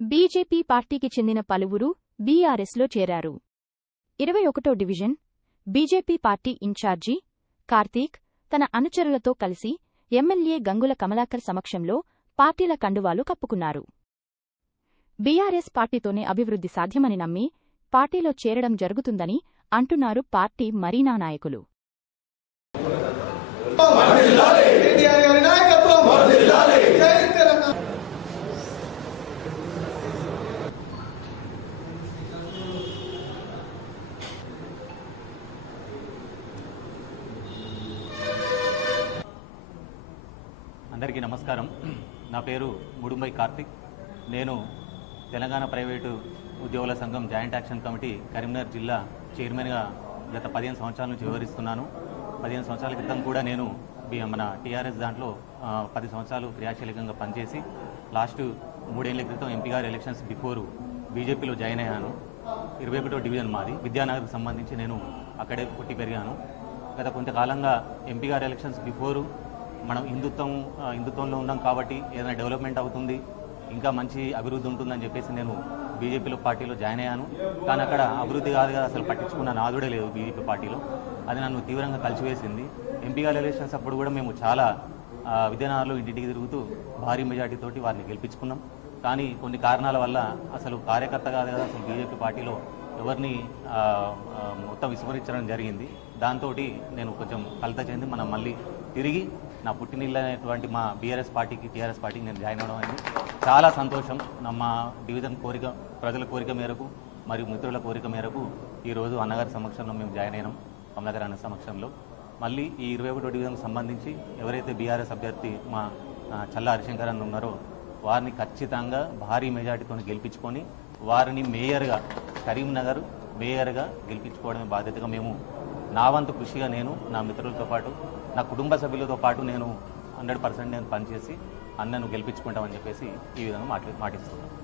BJP పార్టీకి చెందిన పలువురు బీఆర్ఎస్లో చేరారు. 21వ division BJP party incharge Karthik తన అనుచరులతో కలిసి ఎమ్మెల్యే గంగుల కమలాకర్ సమక్షంలో పార్టీల కండువాలు కప్పుకున్నారు. బీఆర్ఎస్ పార్టీతోనే అభివృద్ధి సాధ్యమని నమ్మి పార్టీలో చేరడం జరుగుతుందని అంటున్నారు పార్టీ మరీనా నాయకులు. అందరికీ నమస్కారం. నా పేరు ముడుంబై కార్తిక్. నేను తెలంగాణ ప్రైవేటు ఉద్యోగుల సంఘం జాయింట్ యాక్షన్ కమిటీ కరీంనగర్ జిల్లా చైర్మన్గా గత 15 సంవత్సరాల నుంచి వివరిస్తున్నాను. 15 సంవత్సరాల క్రితం కూడా నేను మన టీఆర్ఎస్ దాంట్లో 10 సంవత్సరాలు క్రియాశీలకంగా పనిచేసి లాస్ట్ 3 ఏళ్ల క్రితం ఎంపీ గారు ఎలక్షన్స్ బిఫోర్ బీజేపీలో జాయిన్ అయ్యాను. 21వ డివిజన్ మాది విద్యానగర్కి సంబంధించి నేను అక్కడే పుట్టి పెరిగాను. గత కొంతకాలంగా ఎంపీ గారు ఎలక్షన్స్ బిఫోరు మనం హిందుత్వంలో ఉన్నాం కాబట్టి ఏదైనా డెవలప్మెంట్ అవుతుంది, ఇంకా మంచి అభివృద్ధి ఉంటుందని చెప్పేసి నేను బీజేపీలో పార్టీలో జాయిన్ అయ్యాను. కానీ అక్కడ అభివృద్ధి కాదు కదా, అసలు పట్టించుకున్న నాదుడే లేదు బీజేపీ పార్టీలో. అది నన్ను తీవ్రంగా కలిసివేసింది. ఎంపీ గారి ఎలక్షన్స్ అప్పుడు కూడా మేము చాలా విద్యానగర్లో ఇంటింటికి తిరుగుతూ భారీ మెజార్టీతోటి వారిని గెలిపించుకున్నాం. కానీ కొన్ని కారణాల వల్ల అసలు కార్యకర్త కాదు కదా, అసలు బీజేపీ పార్టీలో ఎవరిని మొత్తం విస్మరించడం జరిగింది. దాంతో నేను కొంచెం కలత చెంది మనం మళ్ళీ తిరిగి నా పుట్టినిల్లైనటువంటి మా టీఆర్ఎస్ పార్టీకి నేను జాయిన్ అవ్వడం అయింది. చాలా సంతోషం. మా డివిజన్ కోరిక, ప్రజల కోరిక మేరకు మరియు మిత్రుల కోరిక మేరకు ఈరోజు అన్నగారి సమక్షంలో మేము జాయిన్ అయినాం. కమలాకర్ అన్న సమక్షంలో మళ్ళీ ఈ 21వ డివిజన్కి సంబంధించి ఎవరైతే బీఆర్ఎస్ అభ్యర్థి మా చల్లా హరిశంకర్ అన్న ఉన్నారో వారిని ఖచ్చితంగా భారీ మెజార్టీతో గెలిపించుకొని వారిని మేయర్గా, కరీంనగర్ మేయర్గా గెలిపించుకోవడమే బాధ్యతగా మేము నా వంతు కృషిగా నేను నా మిత్రులతో పాటు నా కుటుంబ సభ్యులతో పాటు నేను 100% నేను పనిచేసి అన్నను గెలిపించుకుంటామని చెప్పేసి ఈ విధంగా మాటిస్తున్నాను.